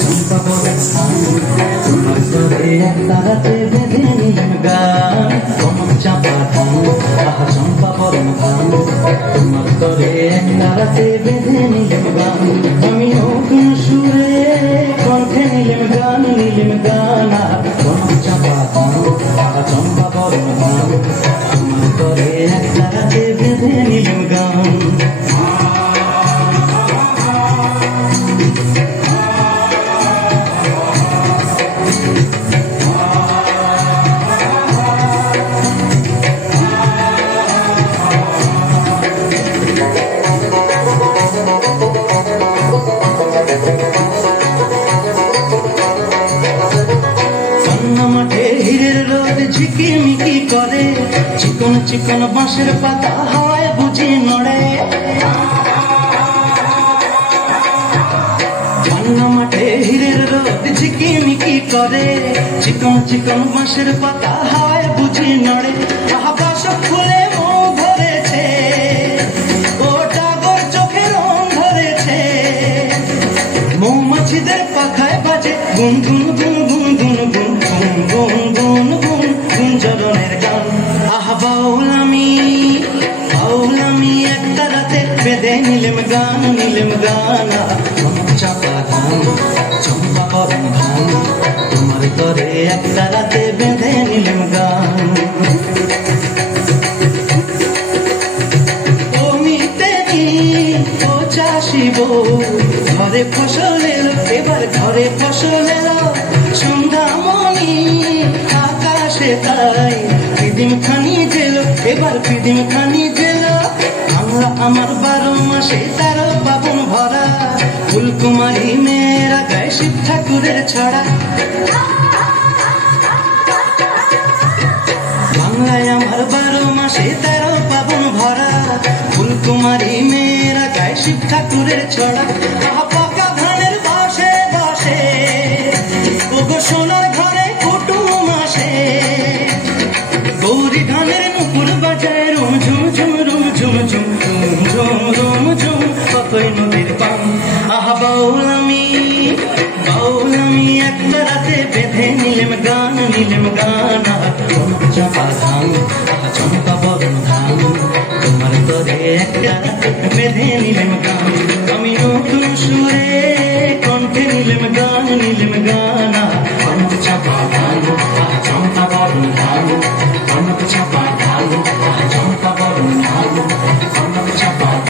চম্পা বরণ ধান তোমার তরে এক তারাতে বেঁধে নিলাম গান কমল চাপা ধান আহা চম্পা বরণ ধান তোমার তরে এক তারাতে বেঁধে নিলাম গান আমি নতুন সুরে কণ্ঠে নিলাম গান কমল চাপা ধান আহা চম্পা বরণ ধান তোমার তরে এক তারাতে বেঁধে নিলাম গান মাঠে হিরের রোদ ঝিকিমিকি করে চিকন চিকন বাঁশের পাতা হাওয়ায় বুঝি নড়ে ভাঙা মাঠে হিরের রোদ ঝিকিমিকি করে চিকন চিকন বাঁশের পাতা হাওয়ায় বুঝি নড়ে আকাশ ফুলে মুখ ধরেছে ও টাগর চোখে রং ধরেছে মৌমাছিদের পাখায় বাজে গুন গুন গুন গুন গুন গুন গুন গুন গুন গুঞ্জরণের গান আহা বাউল আমি একটা রাতে বেঁধে নিলাম গান চাপা ধান চম্পা বরণ ধান তোমার তরে একটা রাতে বেঁধে নিলাম গান ও মিতেনি ও চাষিব ঘরে ফসল এলো এবার ঘরে ফসল এলো সন্ধ্যামণি আকাশে তাই পিদিম খানি জেলো এবার পিদিম খানি জেলো আমরা আমার 12 মাসে 13 পাবন ভরা ফুলকুমারী মেয়েরা গায়ে শিব ঠাকুরের ছড়া বাংলায় আমার 12 মাসে 13 পাবন ভরা ফুলকুমারী মেয়েরা গায়ে শিব ঠাকুরের ছড়া পাকা ধানের বাসে বাসে ওগো সোনার ঘরে কুটুম আসে গৌরী ধানের নুপুর বাজায় রুম ঝুম ঝুম রুম ঝুম ঝুম ঝুম রুম ঝুম কতই নদীর পান আহা বাউল আমি একটা রাতে বেঁধে নিলাম গান চাপা ধান আহা চম্পা বরণ ধান তোমার তরে একটা রাতে বেঁধে নিলাম গান